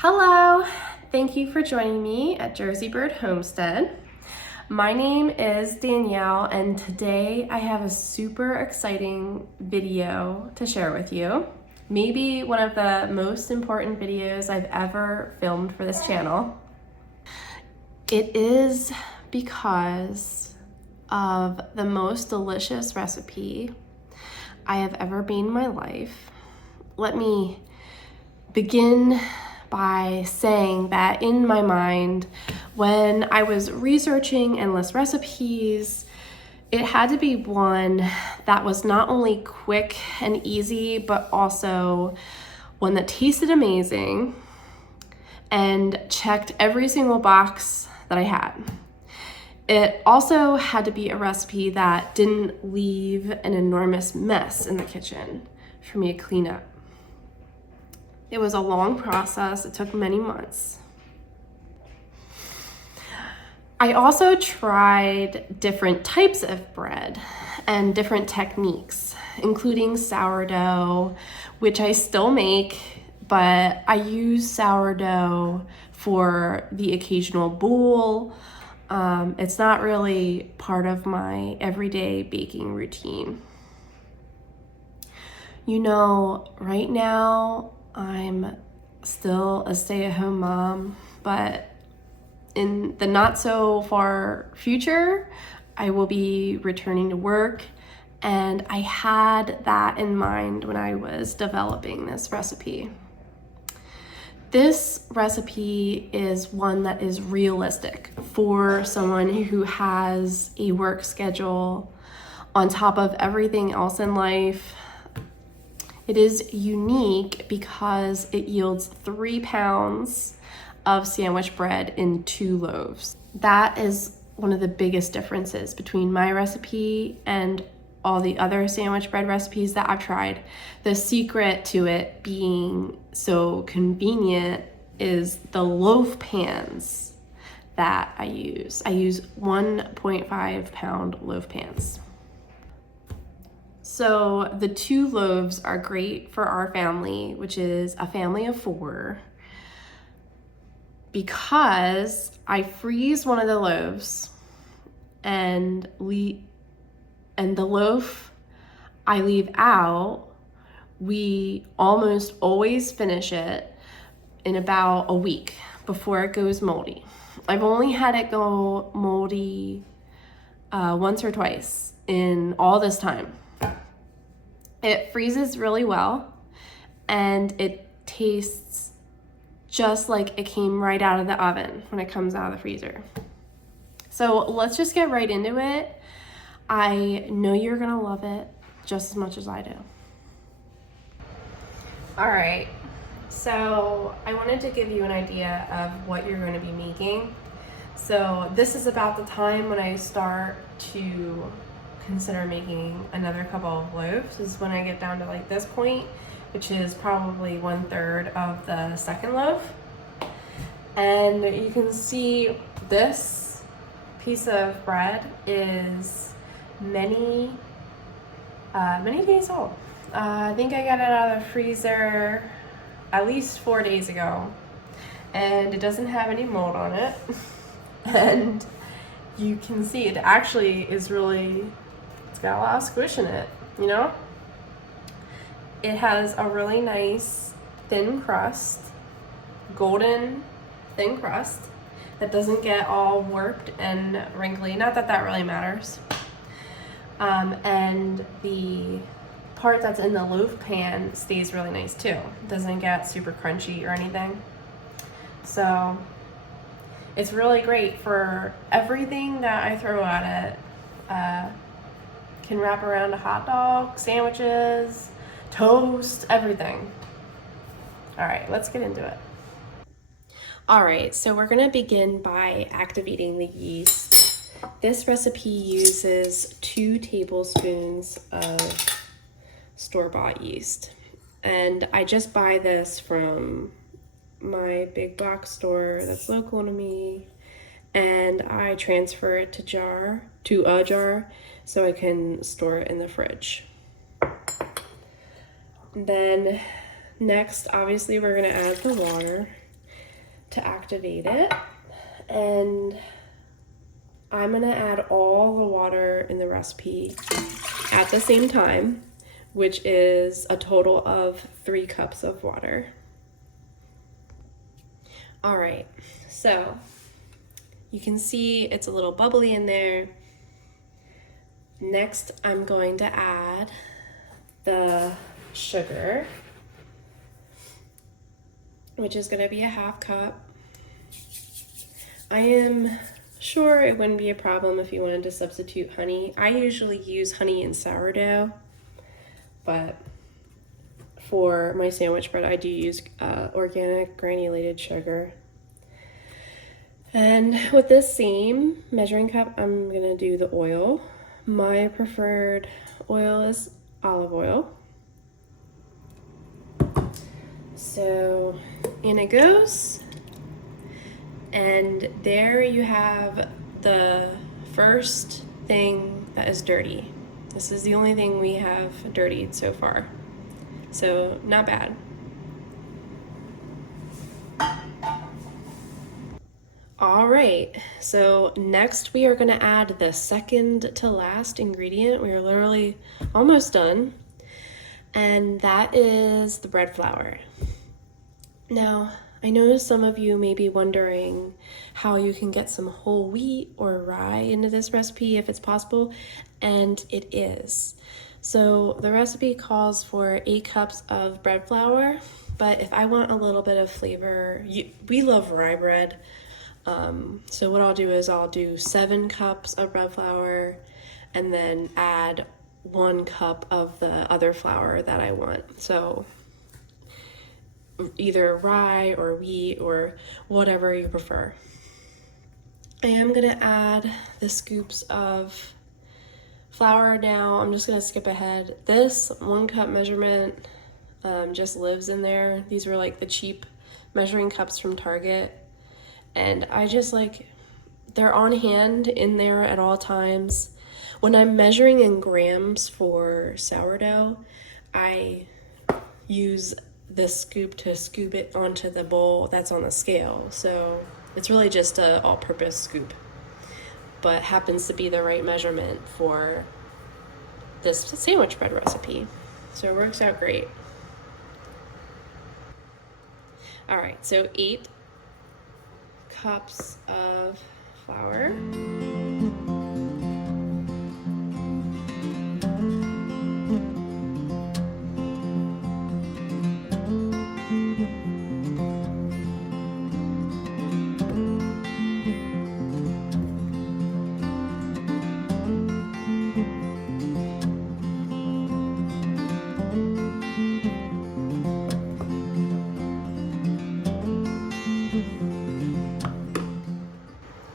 Hello, thank you for joining me at Jersey Bird Homestead. My name is Danielle and today I have a super exciting video to share with you. Maybe one of the most important videos I've ever filmed for this channel. It is because of the most delicious recipe I have ever made in my life. Let me begin by saying that in my mind, when I was researching endless recipes, it had to be one that was not only quick and easy, but also one that tasted amazing and checked every single box that I had. It also had to be a recipe that didn't leave an enormous mess in the kitchen for me to clean up. It was a long process. It took many months. I also tried different types of bread and different techniques, including sourdough, which I still make, but I use sourdough for the occasional bowl. It's not really part of my everyday baking routine. You know, right now, I'm still a stay-at-home mom, but in the not so far future, I will be returning to work, and I had that in mind when I was developing this recipe. This recipe is one that is realistic for someone who has a work schedule on top of everything else in life. It is unique because it yields 3 pounds of sandwich bread in 2 loaves. That is one of the biggest differences between my recipe and all the other sandwich bread recipes that I've tried. The secret to it being so convenient is the loaf pans that I use. I use 1.5 pound loaf pans. So the 2 loaves are great for our family, which is a family of 4, because I freeze one of the loaves and the loaf I leave out, we almost always finish it in about a week before it goes moldy. I've only had it go moldy once or twice in all this time. It freezes really well and it tastes just like it came right out of the oven when it comes out of the freezer. So let's just get right into it. I know you're gonna love it just as much as I do. All right, so I wanted to give you an idea of what you're gonna be making. So this is about the time when I start to consider making another couple of loaves. Is when I get down to like this point, which is probably 1/3 of the second loaf. And you can see this piece of bread is many days old. I think I got it out of the freezer at least 4 days ago, and it doesn't have any mold on it. And you can see it actually is really, it's got a lot of squish in it, you know? It has a really nice thin crust, golden thin crust that doesn't get all warped and wrinkly. Not that that really matters. And the part that's in the loaf pan stays really nice too. It doesn't get super crunchy or anything. So it's really great for everything that I throw at it. Can wrap around a hot dog, sandwiches, toast, everything. All right, let's get into it. All right, so we're gonna begin by activating the yeast. This recipe uses 2 tablespoons of store-bought yeast. And I just buy this from my big box store that's local to me. And I transfer it to a jar so I can store it in the fridge. Then next, obviously, we're gonna add the water. to activate it. And I'm gonna add all the water in the recipe at the same time, which is a total of 3 cups of water. All right, so you can see it's a little bubbly in there. Next, I'm going to add the sugar, which is gonna be a 1/2 cup. I am sure it wouldn't be a problem if you wanted to substitute honey. I usually use honey in sourdough, but for my sandwich bread, I do use organic granulated sugar. And with this same measuring cup, I'm gonna do the oil. My preferred oil is olive oil. So in it goes. And there you have the first thing that is dirty. This is the only thing we have dirtied so far. So not bad. All right, so next we are gonna add the second to last ingredient. We are literally almost done. And that is the bread flour. Now, I know some of you may be wondering how you can get some whole wheat or rye into this recipe if it's possible, and it is. So the recipe calls for 8 cups of bread flour, but if I want a little bit of flavor, we love rye bread. So what I'll do is I'll do 7 cups of bread flour and then add 1 cup of the other flour that I want. So either rye or wheat or whatever you prefer. I am gonna add the scoops of flour now. I'm just gonna skip ahead. This 1 cup measurement just lives in there. These were like the cheap measuring cups from Target. And I just they're on hand in there at all times. When I'm measuring in grams for sourdough, I use this scoop to scoop it onto the bowl that's on the scale. So it's really just a all-purpose scoop, but happens to be the right measurement for this sandwich bread recipe. So it works out great. All right, so 8 cups of flour.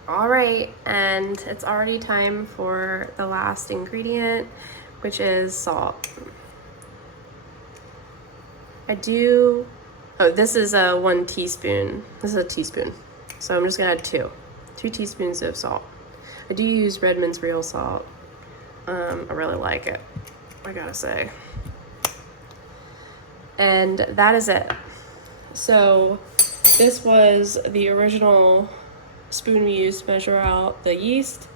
All right, and it's already time for the last ingredient, which is salt. This is a 1 teaspoon. This is a teaspoon. So I'm just gonna add 2 teaspoons of salt. I do use Redmond's real salt. I really like it, I gotta say. And that is it. So this was the original spoon we used to measure out the yeast,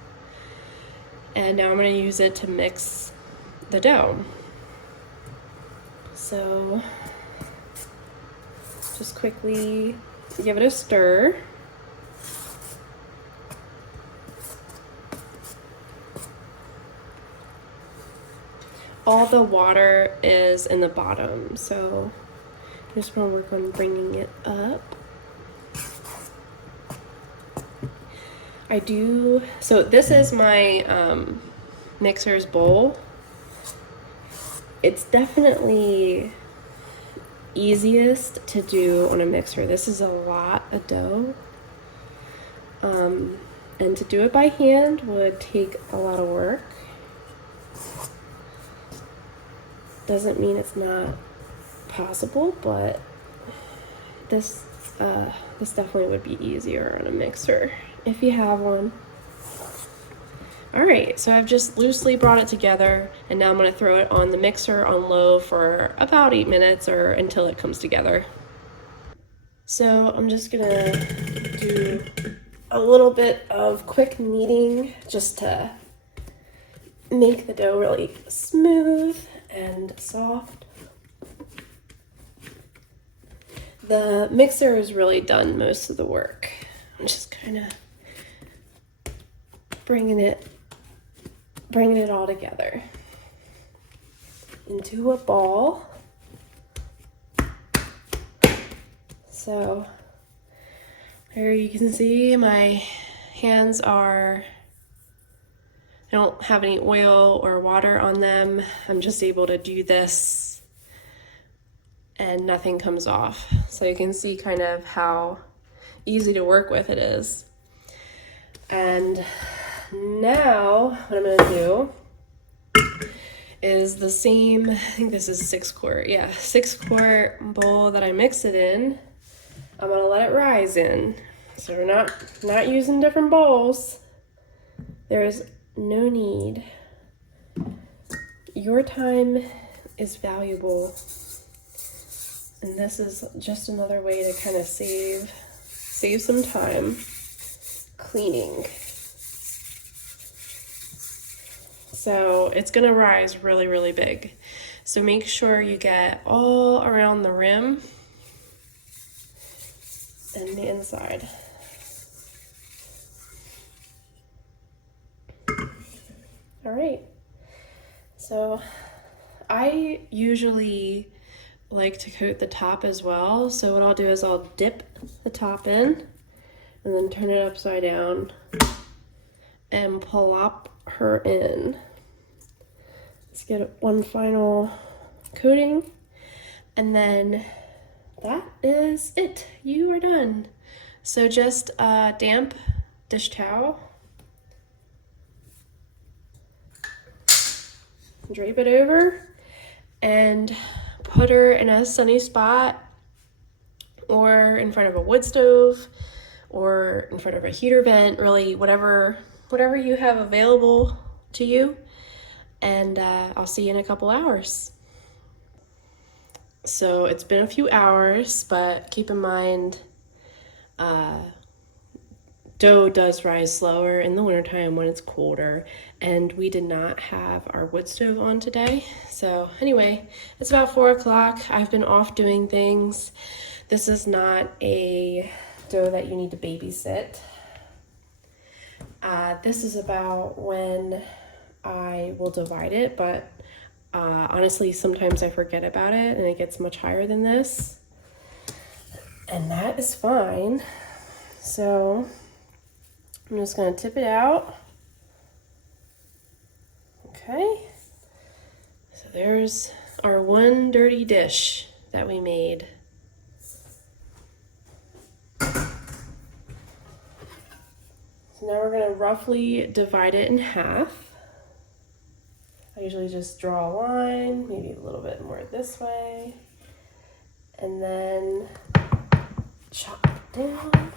and now I'm going to use it to mix the dough. So just quickly give it a stir. All the water is in the bottom, so I just want to work on bringing it up. So this is my mixer's bowl. It's definitely easiest to do on a mixer. This is a lot of dough. And to do it by hand would take a lot of work. Doesn't mean it's not possible, but this definitely would be easier on a mixer if you have one. All right, so I've just loosely brought it together, and now I'm gonna throw it on the mixer on low for about 8 minutes or until it comes together. So I'm just gonna do a little bit of quick kneading just to make the dough really smooth and soft. The mixer has really done most of the work. I'm just kind of bringing it all together into a ball. So there you can see my hands I don't have any oil or water on them. I'm just able to do this and nothing comes off. So you can see kind of how easy to work with it is. And now what I'm gonna do is the same, I think this is 6 quart, yeah, 6 quart bowl that I mix it in. I'm gonna let it rise in. So we're not using different bowls. There's no need. Your time is valuable. And this is just another way to kind of save some time cleaning. So it's gonna rise really, really big. So make sure you get all around the rim and the inside. All right, so I usually like to coat the top as well. So what I'll do is I'll dip the top in and then turn it upside down and plop her in. Let's get one final coating and then that is it. You are done. So just a damp dish towel, drape it over and put her in a sunny spot or in front of a wood stove or in front of a heater vent, really whatever you have available to you. And I'll see you in a couple hours. So it's been a few hours, but keep in mind, dough does rise slower in the wintertime when it's colder, and we did not have our wood stove on today. So anyway, it's about 4 o'clock. I've been off doing things. This is not a dough that you need to babysit. This is about when I will divide it, but honestly, sometimes I forget about it and it gets much higher than this. And that is fine. So I'm just gonna tip it out. Okay. So there's our one dirty dish that we made. So now we're gonna roughly divide it in half. I usually just draw a line, maybe a little bit more this way, and then chop it down.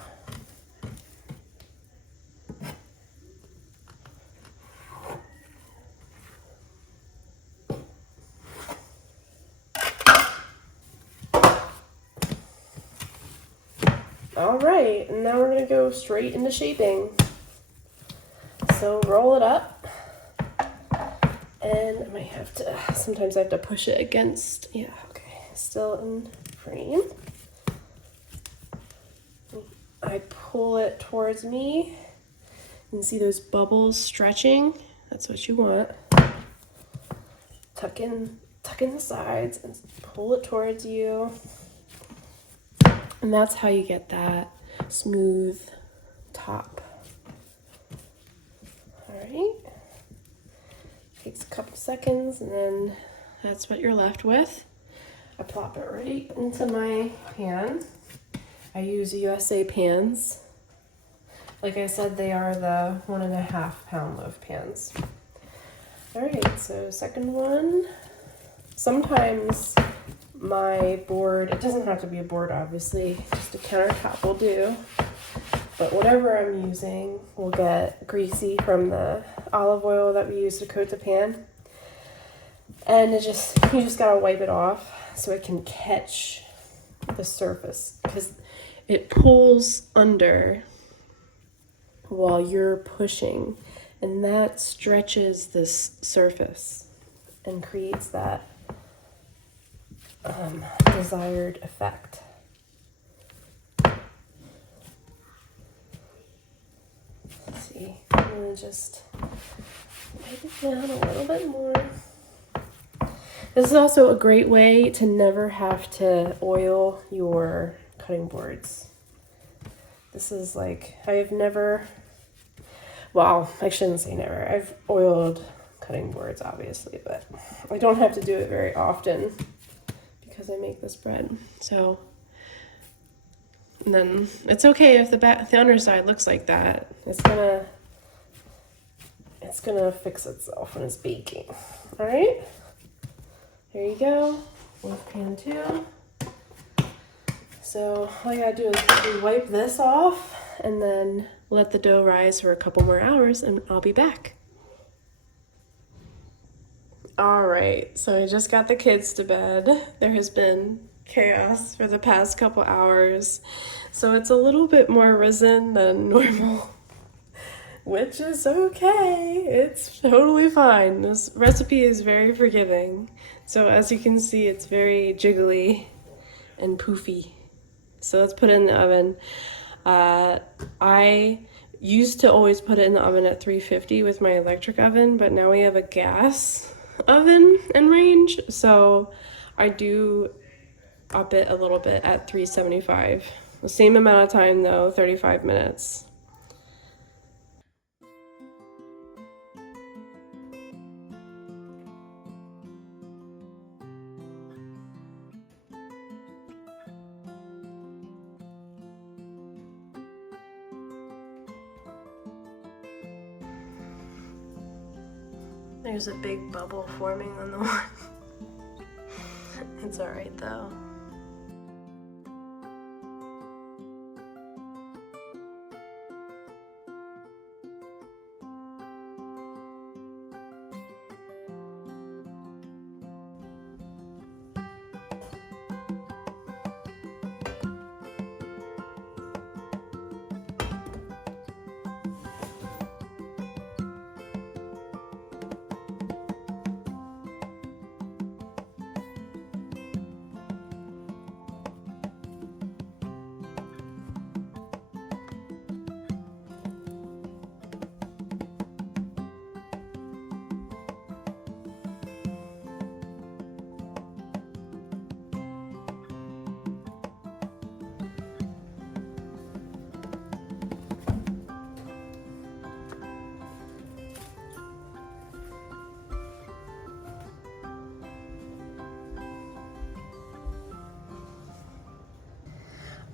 All right, and now we're gonna go straight into shaping. So roll it up. And I might have to, sometimes I have to push it against, yeah, okay, still in frame. I pull it towards me. You can see those bubbles stretching. That's what you want. Tuck in the sides and pull it towards you. And that's how you get that smooth top. All right. Takes a couple seconds and then that's what you're left with. I plop it right into my pan. I use USA pans. Like I said, they are the 1.5 pound loaf pans. All right, so second one. Sometimes my board, it doesn't have to be a board obviously, just a countertop will do. But whatever I'm using will get greasy from the olive oil that we use to coat the pan. And you just gotta wipe it off so it can catch the surface. Because it pulls under while you're pushing, and that stretches this surface and creates that desired effect. Let's see, I'm gonna just wipe it down a little bit more. This is also a great way to never have to oil your cutting boards. This is like, I've never, well, I shouldn't say never. I've oiled cutting boards, obviously, but I don't have to do it very often because I make this bread. So, and then it's okay if the underside looks like that. It's gonna fix itself when it's baking. All right, there you go. Loaf pan 2. So all you gotta do is wipe this off and then let the dough rise for a couple more hours, and I'll be back. All right, so I just got the kids to bed. There has been chaos for the past couple hours, so it's a little bit more risen than normal, which is okay. It's totally fine. This recipe is very forgiving. So as you can see, it's very jiggly and poofy. So let's put it in the oven. I used to always put it in the oven at 350 with my electric oven, but now we have a gas oven and range, so I do up it a little bit at 375. The same amount of time though, 35 minutes. There's a big bubble forming on the one. It's all right though.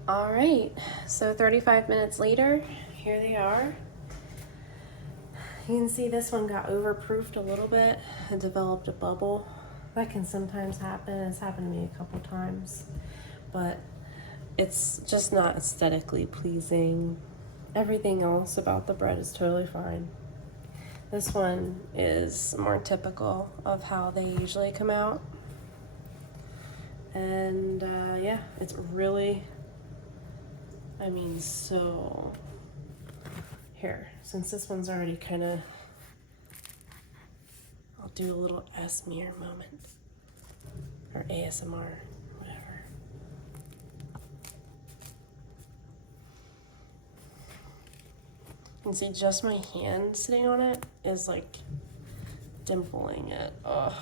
All right, so 35 minutes later, here they are. You can see this one got overproofed a little bit and developed a bubble. That can sometimes happen. It's happened to me a couple times, but it's just not aesthetically pleasing. Everything else about the bread is totally fine. This one is more typical of how they usually come out. And yeah, it's really, I mean, so here, since this one's already kind of, I'll do a little smear moment, or ASMR, whatever. You can see just my hand sitting on it is like dimpling it. Ugh.